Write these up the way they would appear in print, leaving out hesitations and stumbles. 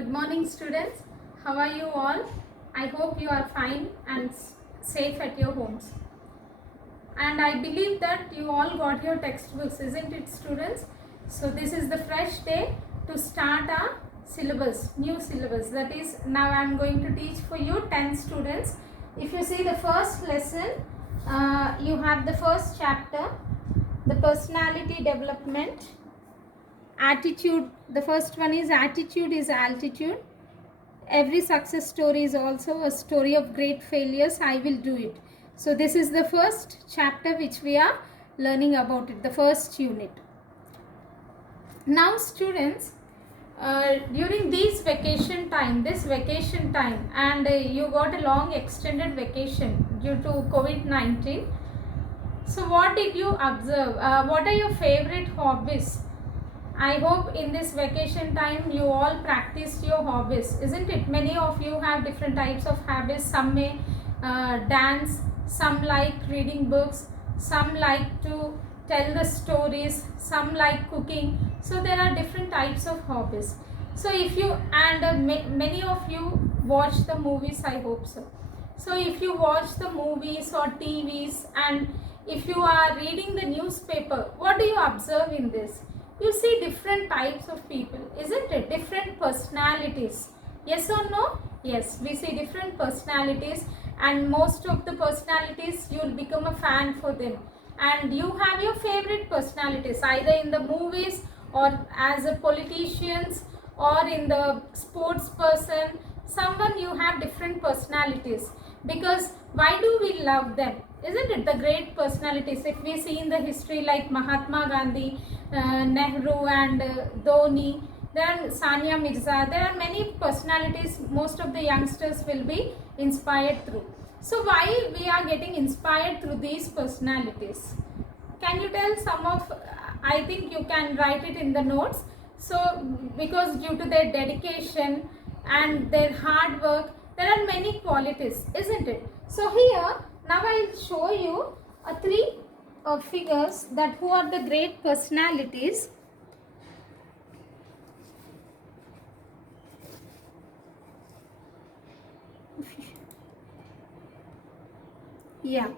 Good morning, students. How are you all? I hope you are fine and safe at your homes. And I believe that you all got your textbooks, isn't it, students? So this is the fresh day to start our syllabus, new syllabus. That is, now I am going to teach for you 10 students. If you see the first lesson, you have the first chapter, the personality development. Attitude, the first one is attitude is altitude. Every success story is also a story of great failures. I will do it. So this is the first chapter which we are learning about it, the first unit. Now students, during this vacation time and you got a long extended vacation due to COVID-19. So what did you observe? What are your favorite hobbies? I hope in this vacation time you all practiced your hobbies, isn't it? Many of you have different types of hobbies. Some may dance, some like reading books, some like to tell the stories, some like cooking. So there are different types of hobbies. So if you and many of you watch the movies, I hope so. So if you watch the movies or TVs and if you are reading the newspaper, what do you observe in this? You see different types of people, isn't it? Different personalities. Yes or no? Yes, we see different personalities, and most of the personalities you will become a fan for them. And you have your favorite personalities either in the movies or as a politicians or in the sports person. Someone you have different personalities. Because why do we love them? Isn't it? The great personalities. If we see in the history like Mahatma Gandhi, Nehru and Dhoni, then Sania Mirza, there are many personalities most of the youngsters will be inspired through. So why we are getting inspired through these personalities? Can you tell some of, I think you can write it in the notes. So because due to their dedication and their hard work, there are many qualities, isn't it? So here, now I will show you three figures that who are the great personalities. Yeah,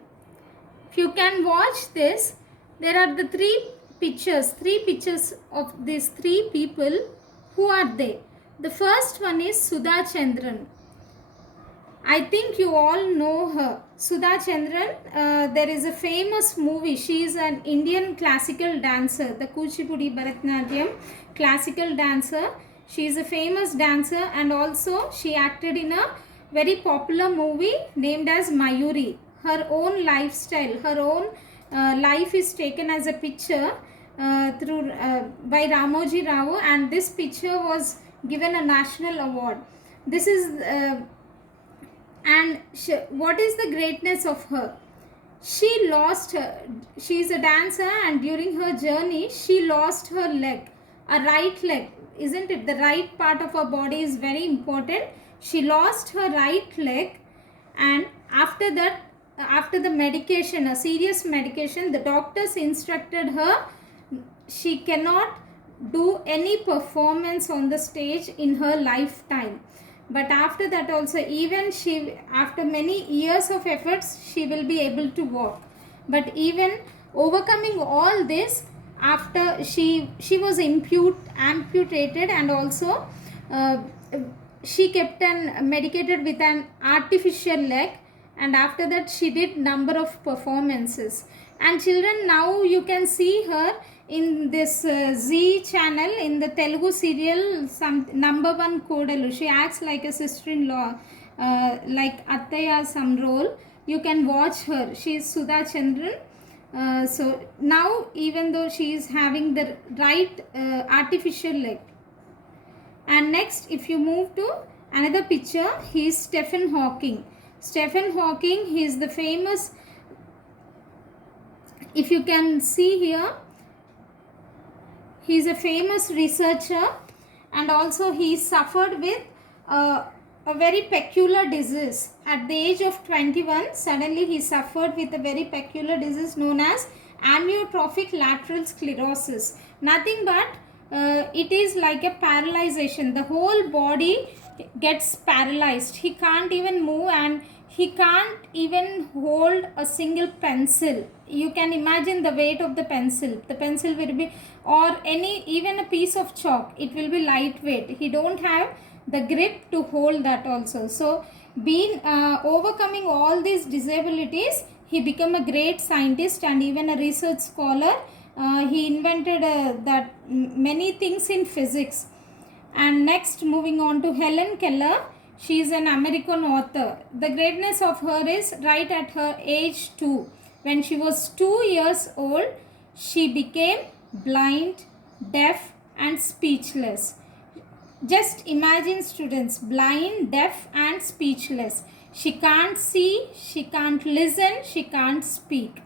if you can watch this, there are the three pictures of these three people. Who are they? The first one is Sudha Chandran. I think you all know her. Sudha Chandran, there is a famous movie. She is an Indian classical dancer, the Kuchipudi Bharatanatyam classical dancer. She is a famous dancer, and also she acted in a very popular movie named as Mayuri. Her own lifestyle, her own life is taken as a picture by Ramoji Rao, and this picture was given a national award. This is what is the greatness of her? She is a dancer, and during her journey she lost her leg, a right leg, isn't it? The right part of her body is very important. She lost her right leg, and after that, after the medication, a serious medication, the doctors instructed her she cannot do any performance on the stage in her lifetime. But after that also, even she, after many years of efforts, she will be able to walk. But even overcoming all this, after she was amputated, and also she kept medicated with an artificial leg, and after that she did number of performances. And children, now you can see her in this Z channel in the Telugu serial Number One Kodalu. She acts like a sister-in-law, like Attaya some role. You can watch her. She is Sudha Chandran. So now, even though she is having the right artificial leg. And next, if you move to another picture, he is Stephen Hawking. Stephen Hawking, he is the famous, if you can see here, he is a famous researcher, and also he suffered with a very peculiar disease. At the age of 21, suddenly he suffered with a very peculiar disease known as amyotrophic lateral sclerosis. Nothing but it is like a paralyzation. The whole body gets paralyzed. He can't even move, and he can't even hold a single pencil. You can imagine the weight of the pencil. The pencil will be, or any, even a piece of chalk, it will be lightweight. He don't have the grip to hold that also. So being overcoming all these disabilities, he became a great scientist and even a research scholar. He invented that many things in physics. And next, moving on to Helen Keller. She is an American author. The greatness of her is right at her age 2. When she was 2 years old, she became blind, deaf and speechless. Just imagine, students, blind, deaf and speechless. She can't see, she can't listen, she can't speak.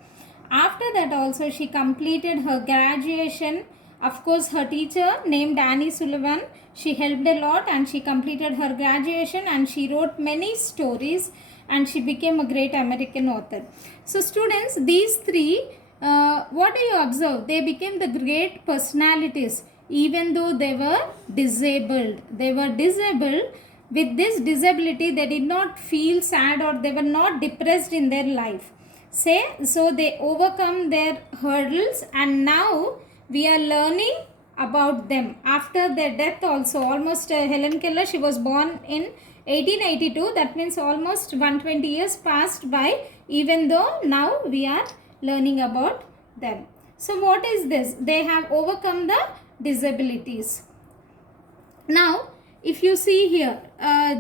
After that also she completed her graduation. Of course, her teacher named Annie Sullivan, she helped a lot, and she completed her graduation and she wrote many stories and she became a great American author. So students, these three, what do you observe? They became the great personalities even though they were disabled. They were disabled. With this disability, they did not feel sad or they were not depressed in their life. So they overcome their hurdles, and now we are learning about them after their death also. Almost Helen Keller, she was born in 1882. That means almost 120 years passed by, even though now we are learning about them. So what is this? They have overcome the disabilities. Now if you see here,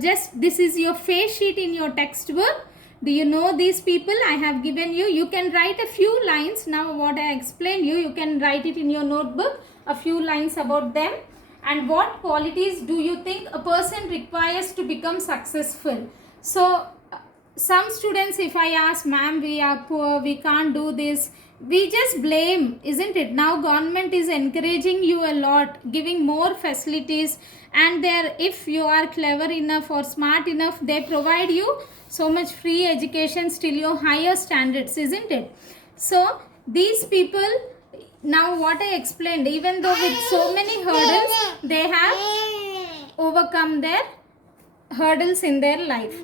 just this is your face sheet in your textbook. Do you know these people I have given you? You can write a few lines. Now what I explained you can write it in your notebook, a few lines about them. And what qualities do you think a person requires to become successful? So some students, if I ask, ma'am, we are poor, we can't do this, we just blame, isn't it? Now government is encouraging you a lot, giving more facilities, and there, if you are clever enough or smart enough, they provide you so much free education till your higher standards, isn't it? So these people, now what I explained, even though with so many hurdles, they have overcome their hurdles in their life.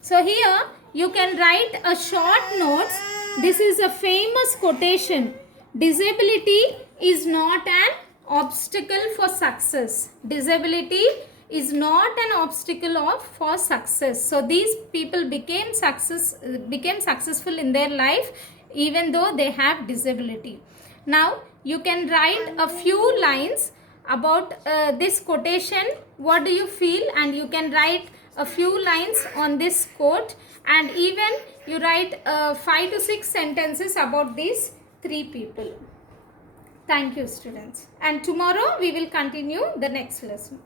So here you can write a short notes. This is a famous quotation. Disability is not an obstacle for success. Disability is not an obstacle for success. So these people became successful in their life even though they have disability. Now you can write a few lines about this quotation. What do you feel? And you can write a few lines on this quote, and even you write 5 to 6 sentences about these three people. Thank you, students. And tomorrow we will continue the next lesson.